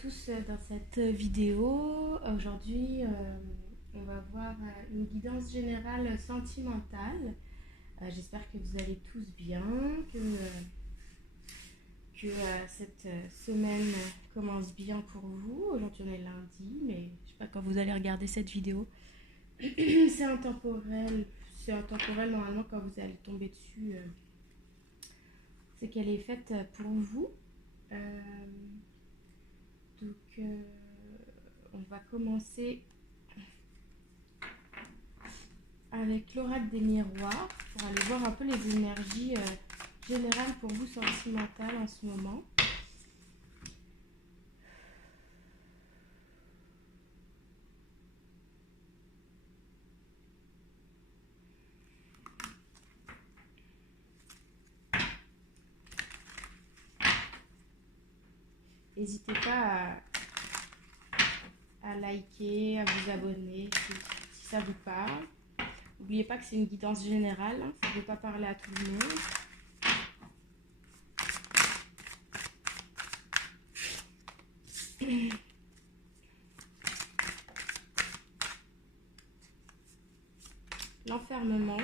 tous dans cette vidéo. Aujourd'hui, on va voir une guidance générale sentimentale. J'espère que vous allez tous bien, que cette semaine commence bien pour vous. Aujourd'hui, on est lundi, mais je sais pas quand vous allez regarder cette vidéo. C'est intemporel. C'est intemporel normalement quand vous allez tomber dessus. C'est qu'elle est faite pour vous. Donc, on va commencer avec l'oracle des miroirs pour aller voir un peu les énergies générales pour vous sentimentales en ce moment. N'hésitez pas à liker, à vous abonner si ça vous parle. N'oubliez pas que c'est une guidance générale, hein, ça ne peut pas parler à tout le monde. L'enfermement.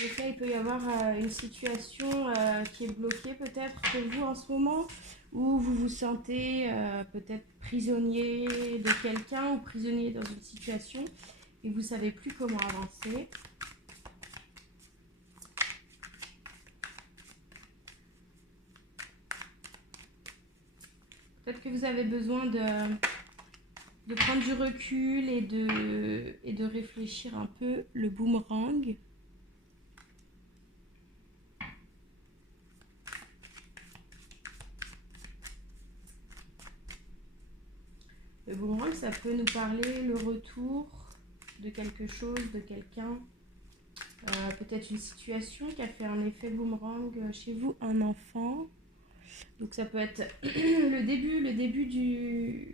Donc là, il peut y avoir une situation qui est bloquée peut-être pour vous en ce moment, où vous vous sentez peut-être prisonnier de quelqu'un ou prisonnier dans une situation et vous ne savez plus comment avancer. Peut-être que vous avez besoin de prendre du recul et de réfléchir un peu. Le boomerang. Le boomerang, ça peut nous parler le retour de quelque chose, de quelqu'un. Peut-être une situation qui a fait un effet boomerang chez vous, un enfant. Donc ça peut être le début d'une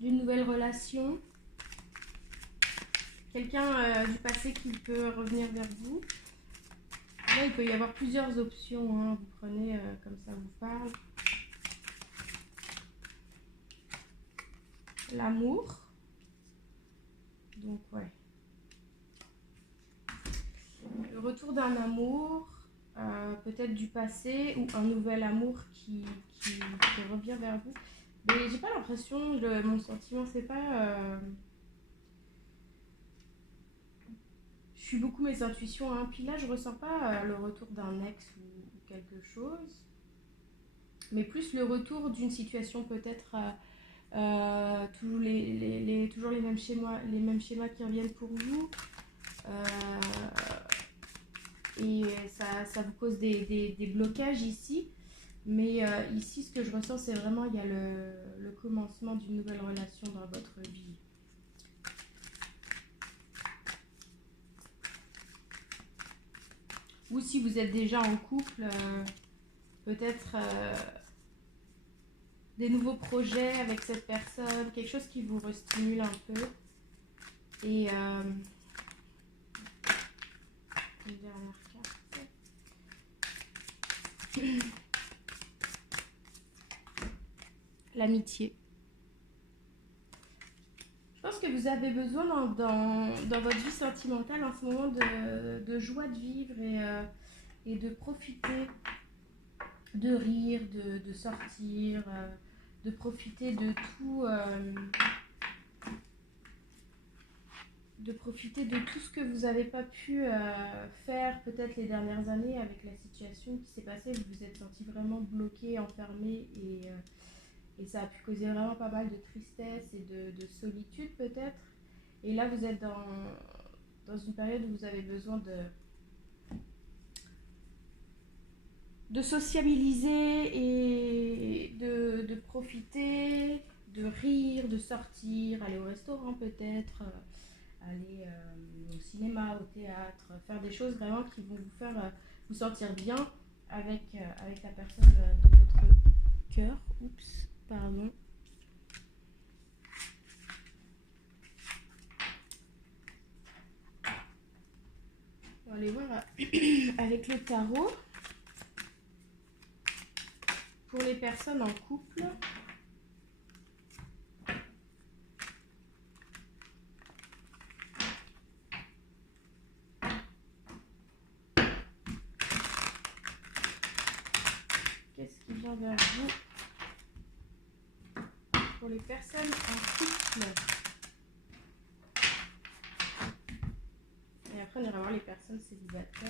nouvelle relation. Quelqu'un du passé qui peut revenir vers vous. Là, il peut y avoir plusieurs options, hein. Vous prenez comme ça vous parle. L'amour. Donc, ouais. Le retour d'un amour, peut-être du passé, ou un nouvel amour qui revient vers vous. Mais j'ai pas l'impression, mon sentiment, c'est pas... Je suis beaucoup mes intuitions, hein. Puis là, je ressens pas le retour d'un ex ou quelque chose, mais plus le retour d'une situation peut-être... toujours les mêmes schémas qui reviennent pour vous. Et ça vous cause des blocages ici. Mais ici, ce que je ressens, c'est vraiment il y a le commencement d'une nouvelle relation dans votre vie. Ou si vous êtes déjà en couple, peut-être des nouveaux projets avec cette personne, quelque chose qui vous restimule un peu. Et une dernière carte. L'amitié. Je pense que vous avez besoin dans votre vie sentimentale en ce moment de joie de vivre et de profiter, de rire, de sortir, de profiter de tout, ce que vous n'avez pas pu faire peut-être les dernières années avec la situation qui s'est passée. Vous vous êtes senti vraiment bloqué, enfermé et ça a pu causer vraiment pas mal de tristesse et de solitude peut-être. Et là, vous êtes dans une période où vous avez besoin de sociabiliser et de profiter, de rire, de sortir, aller au restaurant peut-être, aller au cinéma, au théâtre, faire des choses vraiment qui vont vous faire vous sentir bien avec la personne de votre cœur. Oups, pardon. On va aller voir avec le tarot pour les personnes en couple. Qu'est-ce qui vient vers vous pour les personnes en couple? Et après, on ira voir les personnes célibataires.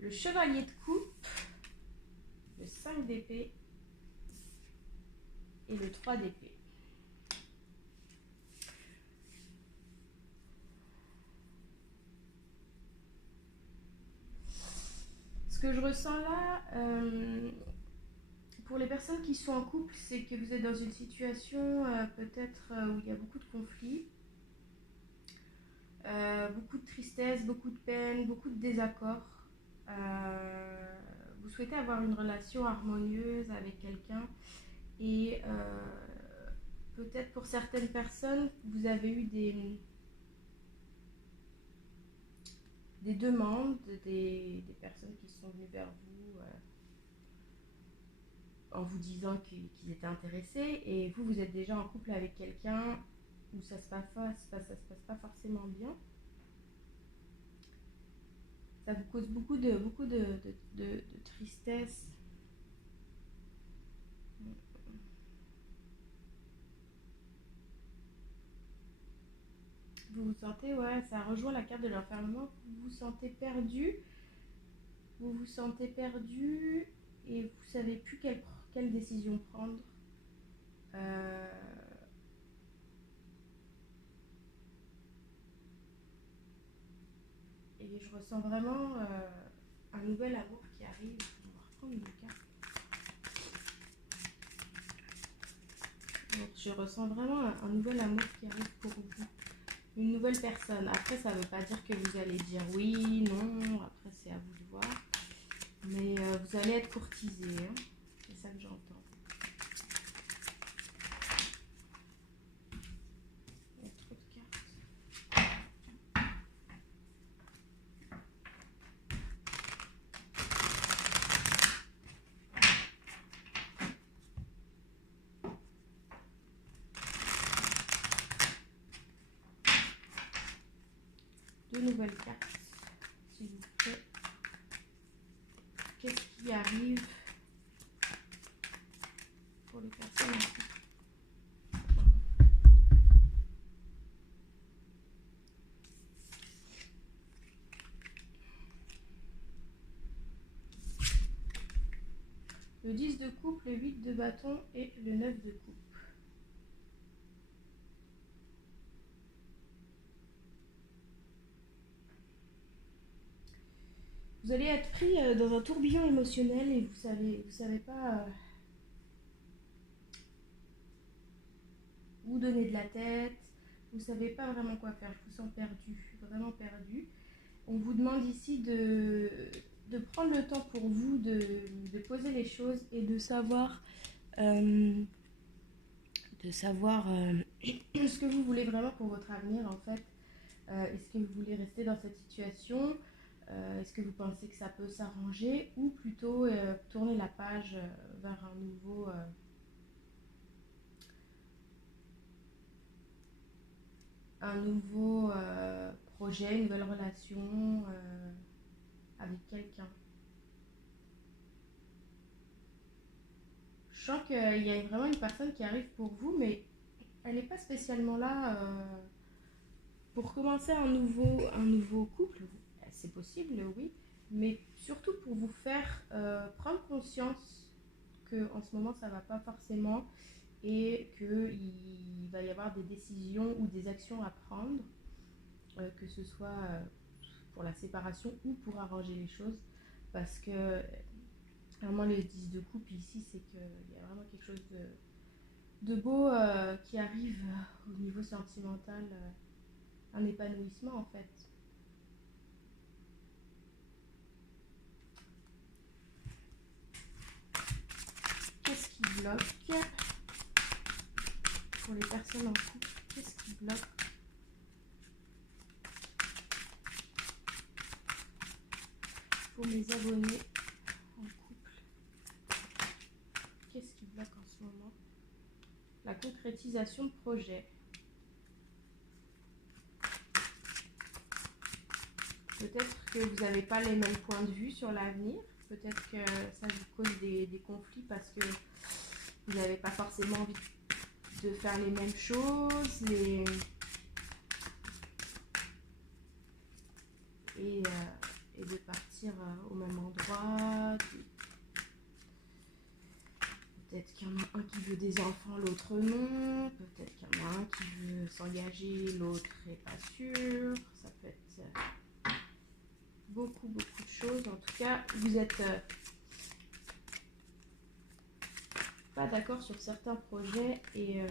Le chevalier de coupe, le 5 d'épée et le 3 d'épée. Ce que je ressens là, pour les personnes qui sont en couple, c'est que vous êtes dans une situation peut-être où il y a beaucoup de conflits, beaucoup de tristesse, beaucoup de peine, beaucoup de désaccords. Vous souhaitez avoir une relation harmonieuse avec quelqu'un et peut-être pour certaines personnes, vous avez eu des demandes, des personnes qui sont venues vers vous en vous disant qu'ils étaient intéressés et vous êtes déjà en couple avec quelqu'un où ça se passe pas forcément bien. Ça vous cause beaucoup de tristesse. Vous vous sentez, ouais, ça rejoint la carte de l'enfermement. Vous vous sentez perdu. Vous vous sentez perdu et vous savez plus quelle décision prendre. Et je ressens vraiment un nouvel amour qui arrive. On va reprendre une carte. Donc, je ressens vraiment un nouvel amour qui arrive pour vous. Une nouvelle personne. Après, ça ne veut pas dire que vous allez dire oui, non. Après, c'est à vous de voir. Mais vous allez être courtisé. Hein. C'est ça que j'entends. Il y a trop de cartes. Deux nouvelles cartes, s'il vous plaît. Qu'est-ce qui arrive pour les personnes en couple? Le 10 de coupe, le 8 de bâton et le 9 de coupe. Vous allez être pris dans un tourbillon émotionnel et vous savez pas où donner de la tête, vous savez pas vraiment quoi faire, je vous sens perdu, vraiment perdu. On vous demande ici de prendre le temps pour vous, de poser les choses et de savoir ce que vous voulez vraiment pour votre avenir en fait. Est-ce que vous voulez rester dans cette situation? Est-ce que vous pensez que ça peut s'arranger ou plutôt tourner la page vers un nouveau projet, une nouvelle relation avec quelqu'un? Je sens qu'il y a vraiment une personne qui arrive pour vous, mais elle n'est pas spécialement là pour commencer un nouveau couple. C'est possible, oui, mais surtout pour vous faire prendre conscience qu'en ce moment ça ne va pas forcément et qu'il va y avoir des décisions ou des actions à prendre, que ce soit pour la séparation ou pour arranger les choses, parce que Vraiment, le 10 de coupe ici, c'est qu'il y a vraiment quelque chose de beau qui arrive au niveau sentimental, un épanouissement en fait. Qu'est-ce qui bloque pour les personnes en couple? Qu'est-ce qui bloque pour les abonnés en couple? Qu'est-ce qui bloque en ce moment? La concrétisation de projet. Peut-être que vous n'avez pas les mêmes points de vue sur l'avenir. Peut-être que ça vous cause des conflits parce que vous n'avez pas forcément envie de faire les mêmes choses. Et de partir au même endroit. Peut-être qu'il y en a un qui veut des enfants, l'autre non. Peut-être qu'il y en a un qui veut s'engager, l'autre n'est pas sûr. Ça peut être beaucoup de choses. En tout cas, vous êtes pas d'accord sur certains projets et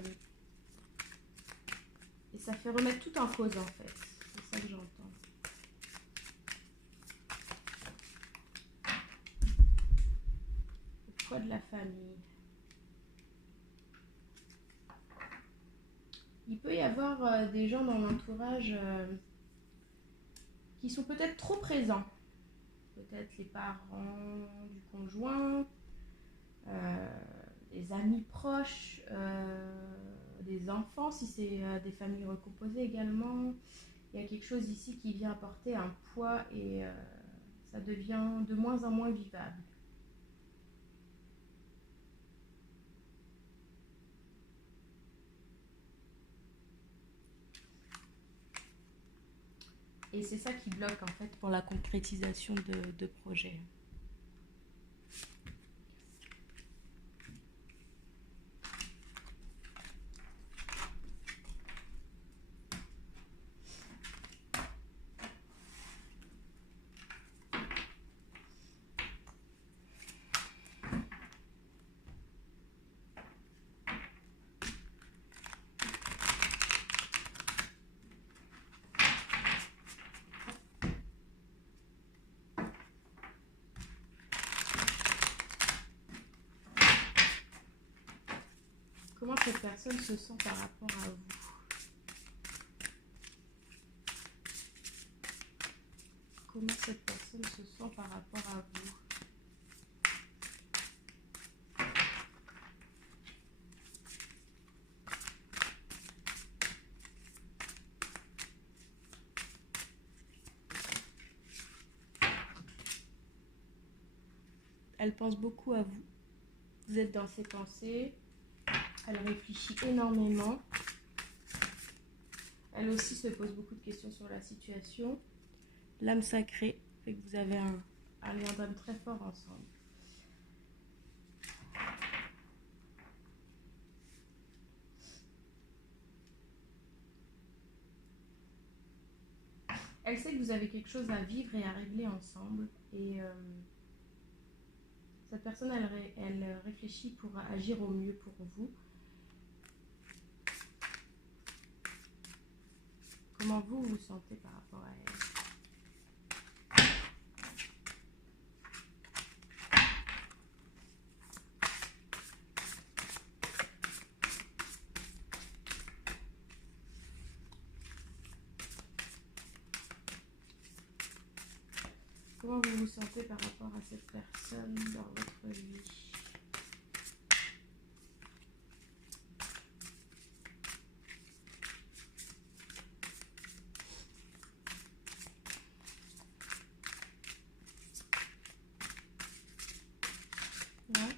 ça fait remettre tout en cause en fait. C'est ça que j'entends. Le poids de la famille. Il peut y avoir des gens dans l'entourage qui sont peut-être trop présents. Peut-être les parents du conjoint, des amis proches, des enfants, si c'est des familles recomposées également. Il y a quelque chose ici qui vient apporter un poids et ça devient de moins en moins vivable. Et c'est ça qui bloque en fait pour la concrétisation de projets. Comment cette personne se sent par rapport à vous? Comment cette personne se sent par rapport à vous? Elle pense beaucoup à vous. Vous êtes dans ses pensées. Elle réfléchit énormément. Elle aussi se pose beaucoup de questions sur la situation. L'âme sacrée fait que vous avez un lien d'âme très fort ensemble. Elle sait que vous avez quelque chose à vivre et à régler ensemble. Et cette personne, elle réfléchit pour agir au mieux pour vous. Comment vous vous sentez par rapport à elle? Comment vous vous sentez par rapport à cette personne dans votre vie? Ouais.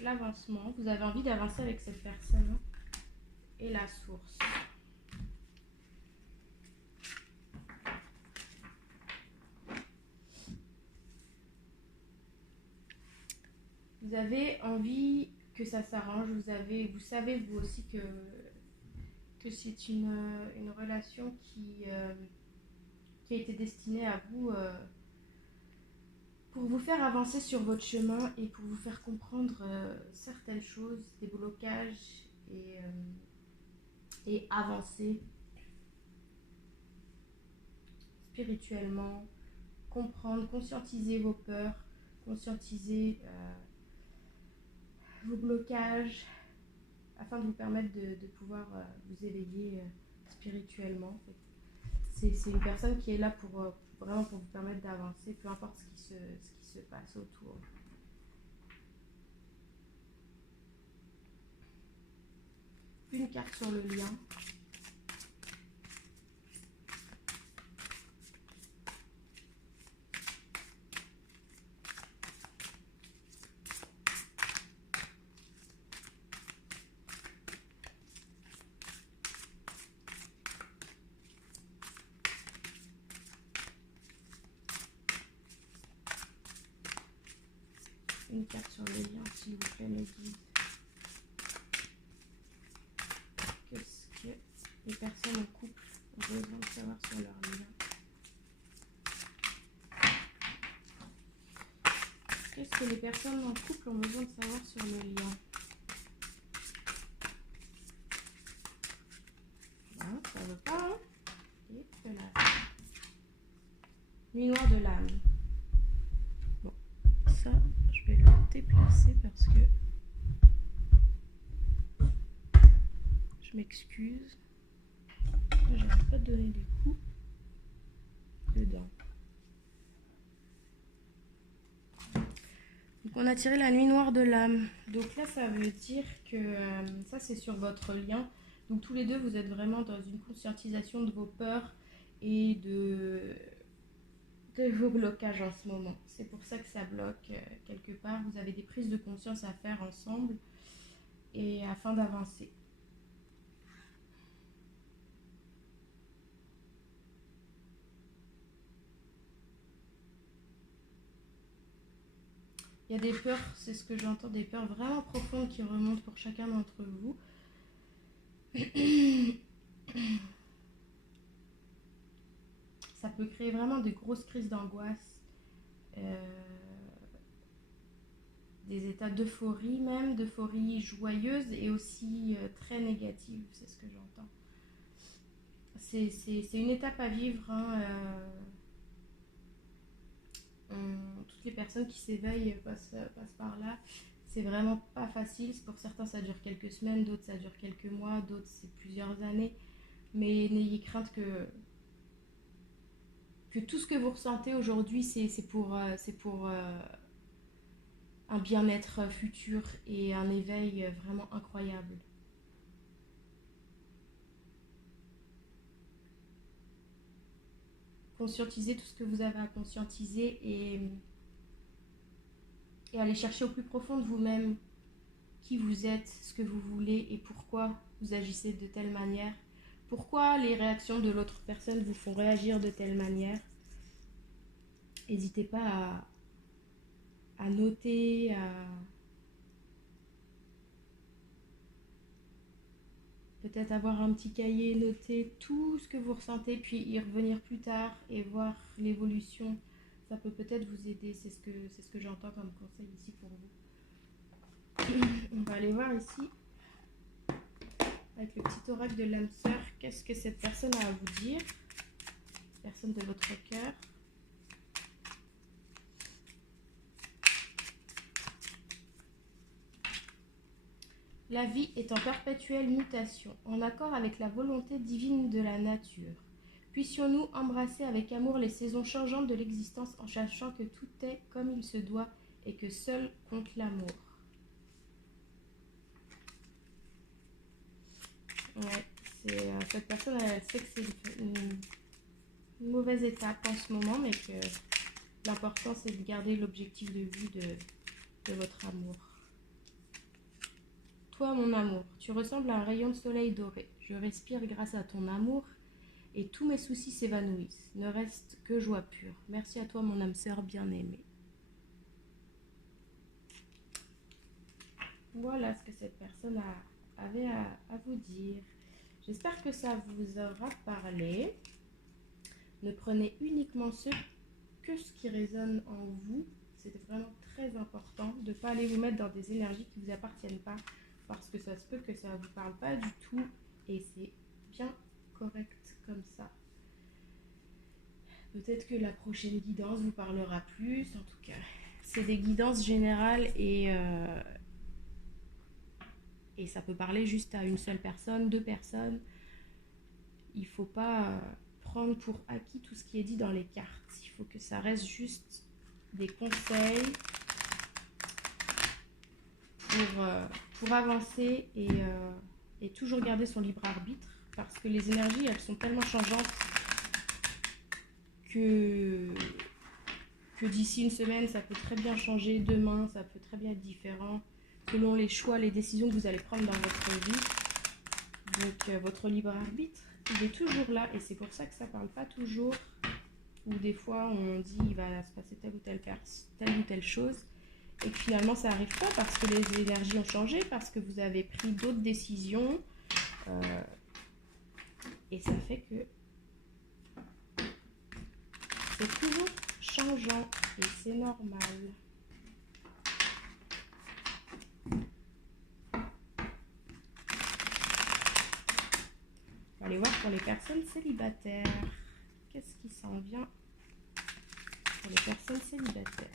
L'avancement. Vous avez envie d'avancer avec cette personne. Et la source. Vous avez envie que ça s'arrange. Vous savez vous aussi que c'est une relation qui a été destiné à vous pour vous faire avancer sur votre chemin et pour vous faire comprendre certaines choses, des blocages et avancer spirituellement, comprendre, conscientiser vos peurs, conscientiser vos blocages afin de vous permettre de pouvoir vous éveiller spirituellement. En fait. C'est une personne qui est là pour vraiment pour vous permettre d'avancer, peu importe ce qui se passe autour. Une carte sur le lien. Une carte sur le lien, s'il vous plaît, mes guides. Qu'est-ce que les personnes en couple ont besoin de savoir sur leur lien? Qu'est-ce que les personnes en couple ont besoin de savoir sur le lien? Non, ça ne veut pas, hein? Et voilà. Nuit noire de l'âme. Bon, ça, je vais le déplacer parce que je m'excuse. J'arrête pas de donner des coups dedans. Donc on a tiré la nuit noire de l'âme. Donc là, ça veut dire que ça, c'est sur votre lien. Donc tous les deux, vous êtes vraiment dans une conscientisation de vos peurs et de vos blocages en ce moment. C'est pour ça que ça bloque quelque part. Vous avez des prises de conscience à faire ensemble et afin d'avancer. Il y a des peurs, c'est ce que j'entends, des peurs vraiment profondes qui remontent pour chacun d'entre vous. Ça peut créer vraiment de grosses crises d'angoisse, des états d'euphorie même, d'euphorie joyeuse et aussi très négative, c'est ce que j'entends. C'est une étape à vivre, hein, toutes les personnes qui s'éveillent passent par là. C'est vraiment pas facile, pour certains ça dure quelques semaines, d'autres ça dure quelques mois, d'autres c'est plusieurs années. Mais n'ayez crainte que tout ce que vous ressentez aujourd'hui, c'est pour un bien-être futur et un éveil vraiment incroyable. Conscientisez tout ce que vous avez à conscientiser et aller chercher au plus profond de vous-même qui vous êtes, ce que vous voulez et pourquoi vous agissez de telle manière. Pourquoi les réactions de l'autre personne vous font réagir de telle manière. N'hésitez pas à noter, à peut-être avoir un petit cahier, noter tout ce que vous ressentez, puis y revenir plus tard et voir l'évolution. Ça peut peut-être vous aider, c'est ce que j'entends comme conseil ici pour vous. On va aller voir ici, avec le petit oracle de l'âme sœur, qu'est-ce que cette personne a à vous dire, personne de votre cœur. La vie est en perpétuelle mutation, en accord avec la volonté divine de la nature. Puissions-nous embrasser avec amour les saisons changeantes de l'existence en sachant que tout est comme il se doit et que seul compte l'amour. Ouais, cette personne, elle sait que c'est une mauvaise étape en ce moment, mais que l'important c'est de garder l'objectif de vue de votre amour. Toi, mon amour, tu ressembles à un rayon de soleil doré. Je respire grâce à ton amour et tous mes soucis s'évanouissent. Ne reste que joie pure. Merci à toi, mon âme sœur bien-aimée. Voilà ce que cette personne avait à vous dire. J'espère que ça vous aura parlé. Ne prenez uniquement que ce qui résonne en vous. C'est vraiment très important de ne pas aller vous mettre dans des énergies qui ne vous appartiennent pas, parce que ça se peut que ça ne vous parle pas du tout, et c'est bien correct comme ça. Peut-être que la prochaine guidance vous parlera plus. En tout cas, c'est des guidances générales et ça peut parler juste à une seule personne, 2 personnes. Il ne faut pas prendre pour acquis tout ce qui est dit dans les cartes. Il faut que ça reste juste des conseils pour avancer et toujours garder son libre arbitre, parce que les énergies, elles sont tellement changeantes que d'ici une semaine, ça peut très bien changer. Demain, ça peut très bien être différent selon les choix, les décisions que vous allez prendre dans votre vie. Donc, votre libre arbitre, il est toujours là, et c'est pour ça que ça ne parle pas toujours. Ou des fois, on dit il va se passer telle ou telle chose, et que finalement, ça n'arrive pas parce que les énergies ont changé, parce que vous avez pris d'autres décisions. Et ça fait que c'est toujours changeant, et c'est normal. On va aller voir pour les personnes célibataires. Qu'est-ce qui s'en vient pour les personnes célibataires?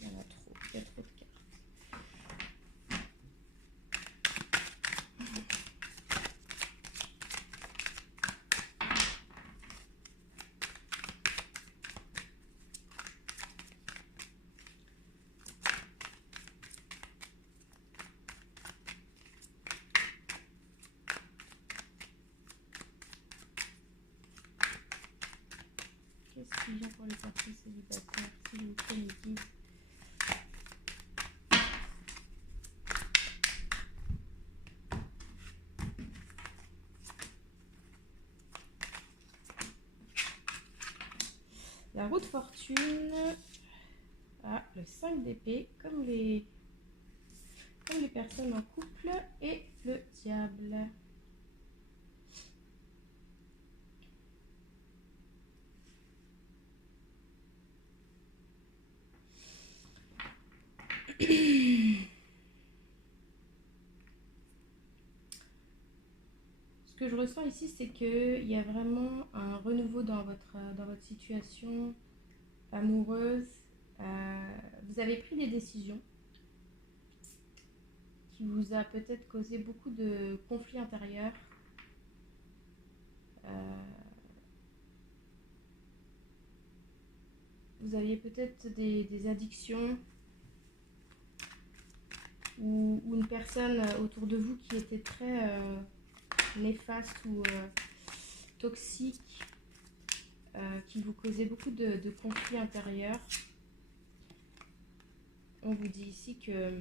Il y en a trop, il y a trop de cartes. Qu'est-ce qui vient pour les personnes célibataires, s'il vous plaît, les guides? La roue de fortune, le 5 d'épée, comme les personnes en couple, et le diable. Ce que je ressens ici, c'est qu'il y a vraiment un renouveau dans votre situation amoureuse. Vous avez pris des décisions qui vous a peut-être causé beaucoup de conflits intérieurs. Vous aviez peut-être des addictions, ou une personne autour de vous qui était très néfaste ou toxique, qui vous causait beaucoup de conflits intérieurs. On vous dit ici que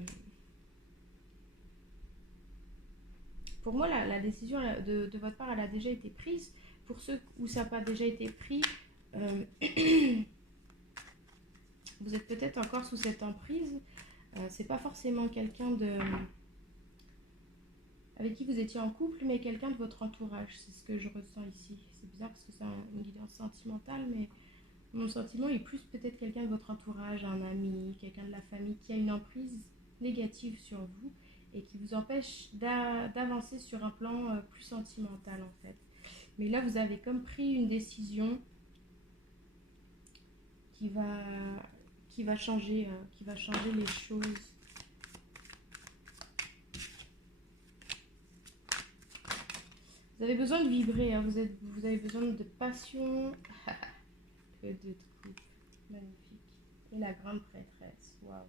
pour moi la décision de votre part, elle a déjà été prise. Pour ceux où ça n'a pas déjà été pris, vous êtes peut-être encore sous cette emprise. C'est pas forcément quelqu'un avec qui vous étiez en couple, mais quelqu'un de votre entourage. C'est ce que je ressens ici. C'est bizarre parce que c'est une guidance sentimentale, mais mon sentiment est plus peut-être quelqu'un de votre entourage, un ami, quelqu'un de la famille qui a une emprise négative sur vous et qui vous empêche d'avancer sur un plan plus sentimental en fait. Mais là, vous avez comme pris une décision qui va changer les choses. Vous avez besoin de vibrer, hein. Vous avez besoin de passion. Que de coupe, magnifique. Et la grande prêtresse, waouh,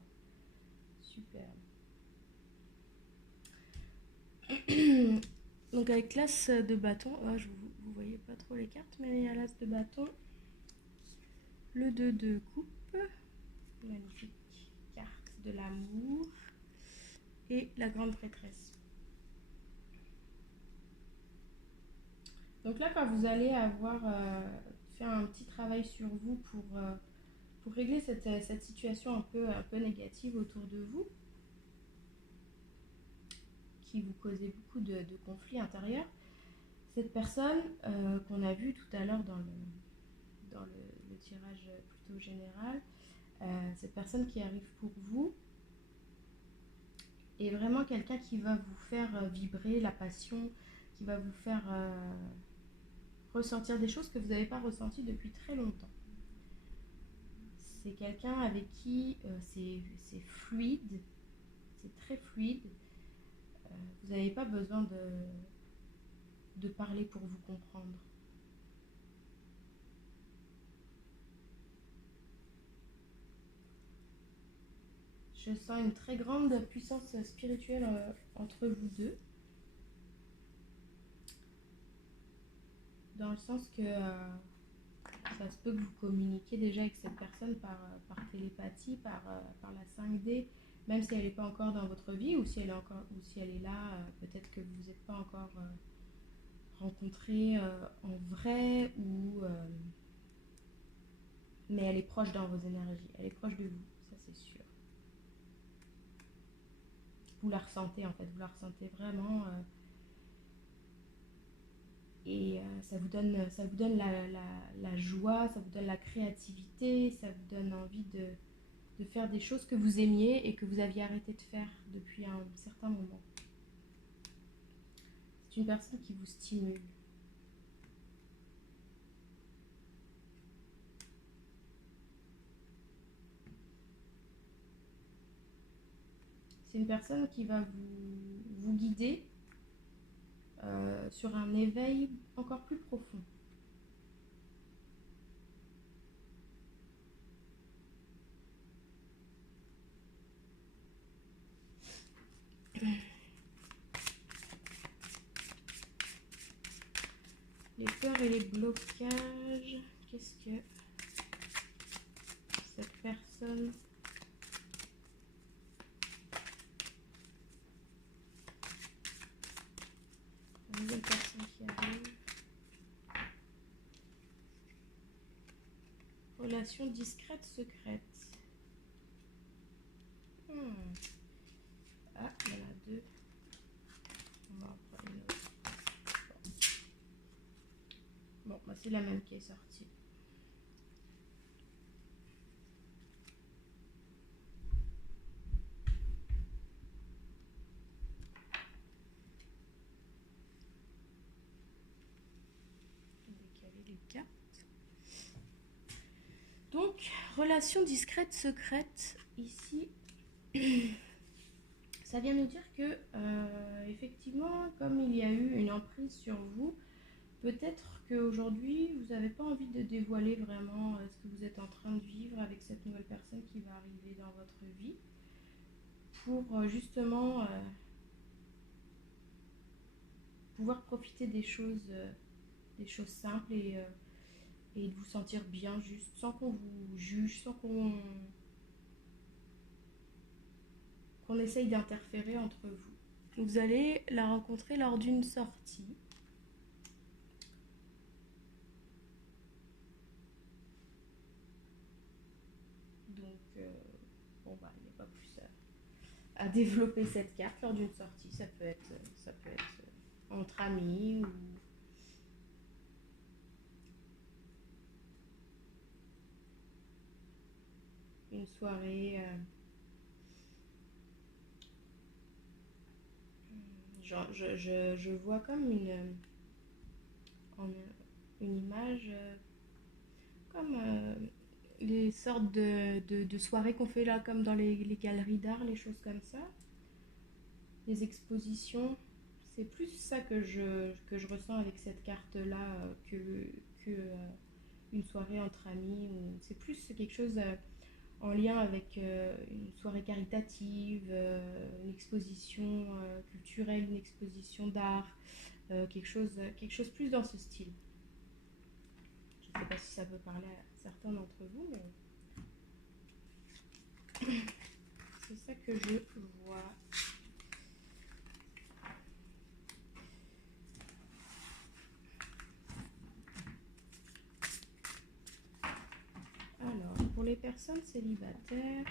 superbe. Donc avec l'as de bâton, vous voyez pas trop les cartes, mais il y a l'as de bâton, le 2 de coupe, magnifique carte de l'amour, et la grande prêtresse. Donc là, quand vous allez avoir fait un petit travail sur vous pour régler cette situation un peu négative autour de vous, qui vous causait beaucoup de conflits intérieurs, Cette personne qu'on a vue tout à l'heure dans le tirage plutôt général, cette personne qui arrive pour vous est vraiment quelqu'un qui va vous faire vibrer la passion, qui va vous faire ressentir des choses que vous n'avez pas ressenties depuis très longtemps. C'est quelqu'un avec qui c'est fluide, c'est très fluide. Vous n'avez pas besoin de parler pour vous comprendre. Je sens une très grande puissance spirituelle entre vous deux. Dans le sens que ça se peut que vous communiquiez déjà avec cette personne par télépathie, par la 5D, même si elle n'est pas encore dans votre vie, ou si elle est là, peut-être que vous n'êtes pas encore rencontrés en vrai, mais elle est proche dans vos énergies, elle est proche de vous, ça c'est sûr. Vous la ressentez en fait, vous la ressentez vraiment. Et ça vous donne la joie, ça vous donne la créativité, ça vous donne envie de faire des choses que vous aimiez et que vous aviez arrêté de faire depuis un certain moment. C'est une personne qui vous stimule. C'est une personne qui va vous guider sur un éveil encore plus profond. Les peurs et les blocages, qu'est-ce que cette personne la nouvelle personne qui arrive. Relation discrète, secrète. Ah, il y en a deux. On va en prendre une autre. Bon, bah c'est la même qui est sortie. Décaler les cartes. Donc, relation discrète, secrète, ici, ça vient nous dire que, effectivement, comme il y a eu une emprise sur vous, peut-être qu'aujourd'hui, vous n'avez pas envie de dévoiler vraiment ce que vous êtes en train de vivre avec cette nouvelle personne qui va arriver dans votre vie, pour justement pouvoir profiter des choses simples et de vous sentir bien, juste sans qu'on vous juge, sans qu'on essaye d'interférer entre vous. Vous allez la rencontrer lors d'une sortie. Donc, bon bah, il n'y a pas plus à développer cette carte lors d'une sortie. Ça peut être entre amis ou une soirée. Je vois comme une image comme les sortes de soirées qu'on fait là, comme dans les galeries d'art, les choses comme ça, les expositions. C'est plus ça que je ressens avec cette carte là que une soirée entre amis. C'est plus quelque chose en lien avec une soirée caritative, une exposition culturelle, une exposition d'art, quelque chose plus dans ce style. Je ne sais pas si ça peut parler à certains d'entre vous, mais c'est ça que je vois. Alors, pour les personnes célibataires,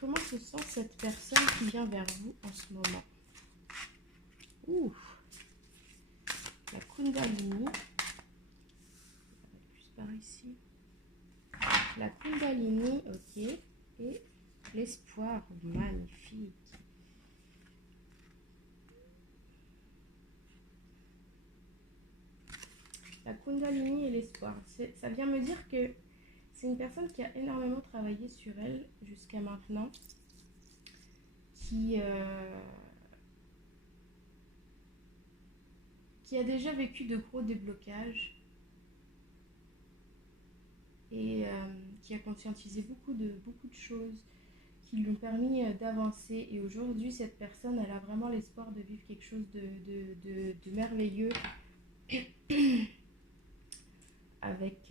comment se sent cette personne qui vient vers vous en ce moment? Ouh, la Kundalini. Plus par ici. La Kundalini, ok. Et l'espoir, magnifique. La Kundalini et l'espoir. Ça vient me dire que c'est une personne qui a énormément travaillé sur elle jusqu'à maintenant. Qui a déjà vécu de gros déblocages. Et qui a conscientisé beaucoup de choses qui lui ont permis d'avancer. Et aujourd'hui, cette personne, elle a vraiment l'espoir de vivre quelque chose de merveilleux avec,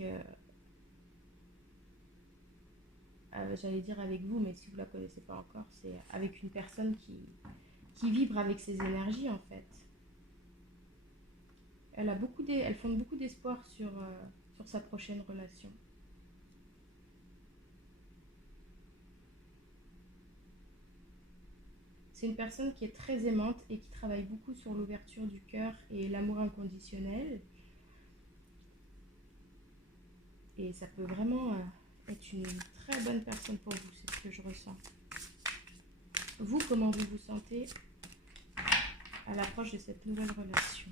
j'allais dire avec vous, mais si vous ne la connaissez pas encore, c'est avec une personne qui vibre avec ses énergies en fait. Elle fonde beaucoup d'espoir sur sa prochaine relation. C'est une personne qui est très aimante et qui travaille beaucoup sur l'ouverture du cœur et l'amour inconditionnel. Et ça peut vraiment être une très bonne personne pour vous, c'est ce que je ressens. Vous, comment vous vous sentez à l'approche de cette nouvelle relation?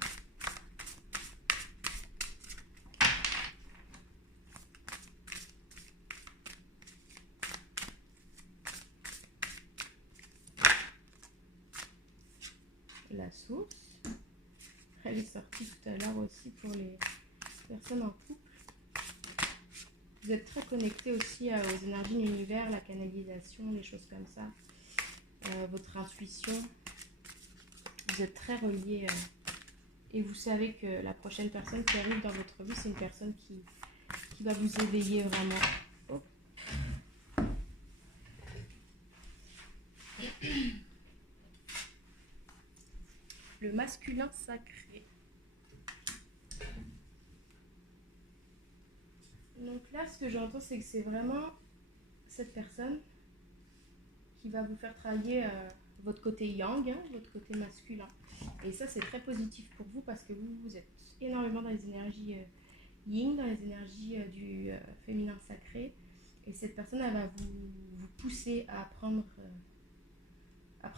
La source, elle est sortie tout à l'heure aussi pour les personnes en couple. Vous êtes très connecté aussi aux énergies de l'univers, la canalisation, les choses comme ça, votre intuition. Vous êtes très reliés et vous savez que la prochaine personne qui arrive dans votre vie, c'est une personne qui va vous éveiller vraiment. Oh. Le masculin sacré. Donc là, ce que j'entends, c'est que c'est vraiment cette personne qui va vous faire travailler votre côté yang, votre côté masculin. Et ça, c'est très positif pour vous parce que vous êtes énormément dans les énergies yin, dans les énergies du féminin sacré. Et cette personne, elle va vous pousser à prendre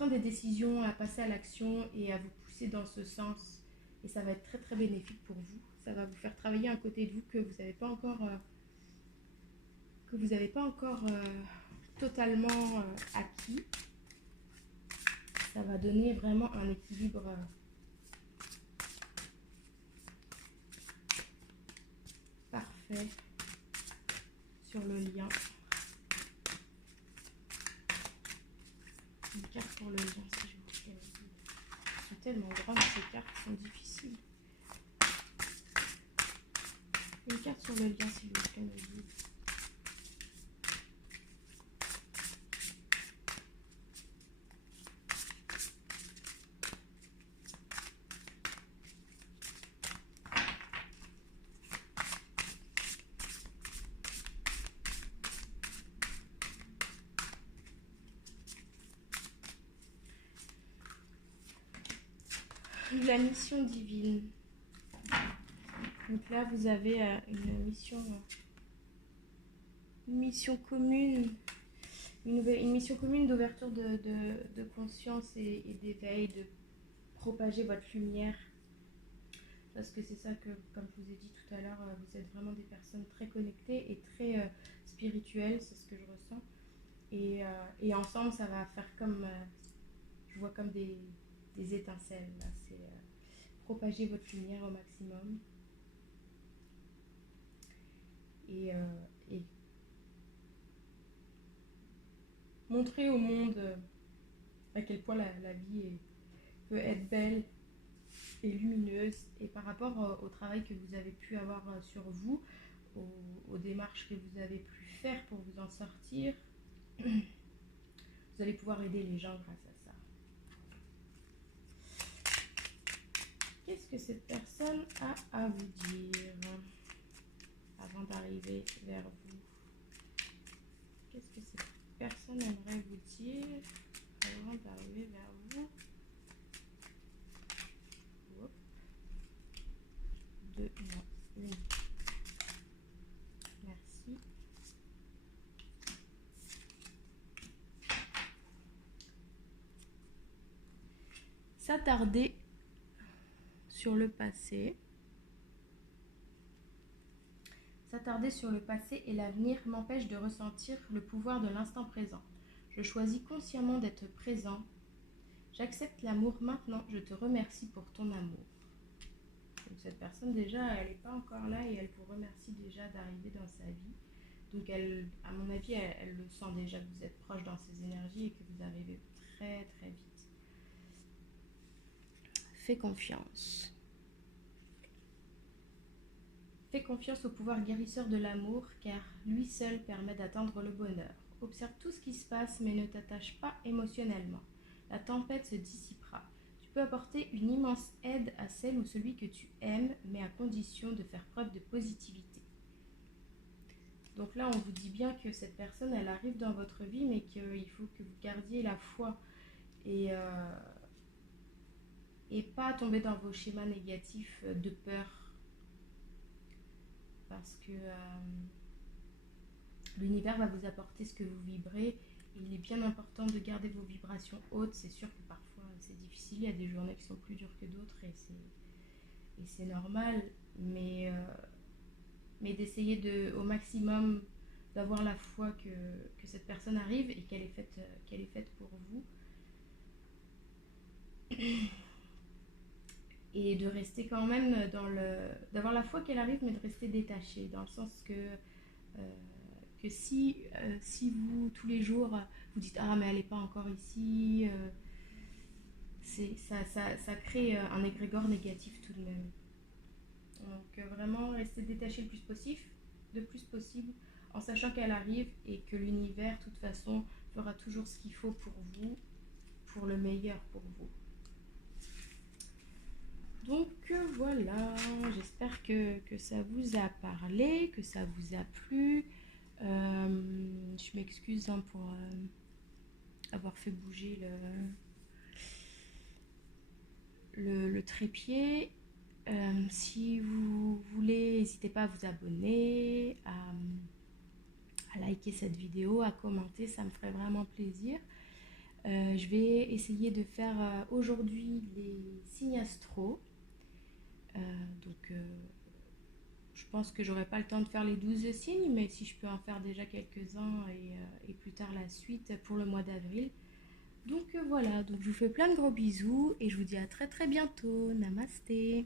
des décisions, à passer à l'action et à vous pousser dans ce sens. Et ça va être très très bénéfique pour vous. Ça va vous faire travailler un côté de vous que vous n'avez pas encore, totalement acquis. Ça va donner vraiment un équilibre parfait sur le lien. Une carte pour le lien, si je vous plaît. Elles sont tellement grandes, ces cartes sont difficiles. Une carte sur le lien, s'il vous plaît, me guide. La mission divine. Donc là, vous avez une mission commune, une mission commune d'ouverture de conscience et d'éveil, de propager votre lumière. Parce que c'est ça que, comme je vous ai dit tout à l'heure, vous êtes vraiment des personnes très connectées et très spirituelles, c'est ce que je ressens. Et ensemble, ça va faire comme, je vois comme des étincelles. Là. C'est propager votre lumière au maximum. Et montrer au monde à quel point la vie peut être belle et lumineuse. Et par rapport au travail que vous avez pu avoir sur vous, aux démarches que vous avez pu faire pour vous en sortir, vous allez pouvoir aider les gens grâce à ça. Qu'est-ce que cette personne a à vous dire avant d'arriver vers vous? Qu'est-ce que c'est? personne aimerait vous dire avant d'arriver vers vous? Hop. Deux, non, une. Merci. S'attarder sur le passé. S'attarder sur le passé et l'avenir m'empêche de ressentir le pouvoir de l'instant présent. Je choisis consciemment d'être présent. J'accepte l'amour maintenant. Je te remercie pour ton amour. Donc cette personne déjà, elle n'est pas encore là et elle vous remercie déjà d'arriver dans sa vie. Donc elle, à mon avis, elle le sent déjà que vous êtes proche dans ses énergies et que vous arrivez très très vite. Fais confiance. Fais confiance au pouvoir guérisseur de l'amour, car lui seul permet d'atteindre le bonheur. Observe tout ce qui se passe, mais ne t'attache pas émotionnellement. La tempête se dissipera. Tu peux apporter une immense aide à celle ou celui que tu aimes, mais à condition de faire preuve de positivité. Donc là, on vous dit bien que cette personne, elle arrive dans votre vie, mais qu'il faut que vous gardiez la foi et pas tomber dans vos schémas négatifs de peur. Parce que l'univers va vous apporter ce que vous vibrez. Et il est bien important de garder vos vibrations hautes. C'est sûr que parfois c'est difficile, il y a des journées qui sont plus dures que d'autres et c'est normal. Mais d'essayer au maximum d'avoir la foi que cette personne arrive et qu'elle est faite pour vous. Et de rester quand même d'avoir la foi qu'elle arrive, mais de rester détaché, dans le sens que si vous, tous les jours, vous dites « Ah, mais elle n'est pas encore ici ça crée un égrégore négatif tout de même. Donc vraiment, rester détaché le plus possible, en sachant qu'elle arrive et que l'univers, de toute façon, fera toujours ce qu'il faut pour vous, pour le meilleur pour vous. Donc voilà, j'espère que ça vous a parlé, que ça vous a plu. Je m'excuse pour avoir fait bouger le trépied. Si vous voulez, n'hésitez pas à vous abonner, à liker cette vidéo, à commenter, ça me ferait vraiment plaisir. Je vais essayer de faire aujourd'hui les signes astro. Donc je pense que j'aurai pas le temps de faire les 12 signes, mais si je peux en faire déjà quelques-uns et plus tard la suite pour le mois d'avril. Donc voilà, donc je vous fais plein de gros bisous et je vous dis à très très bientôt. Namasté.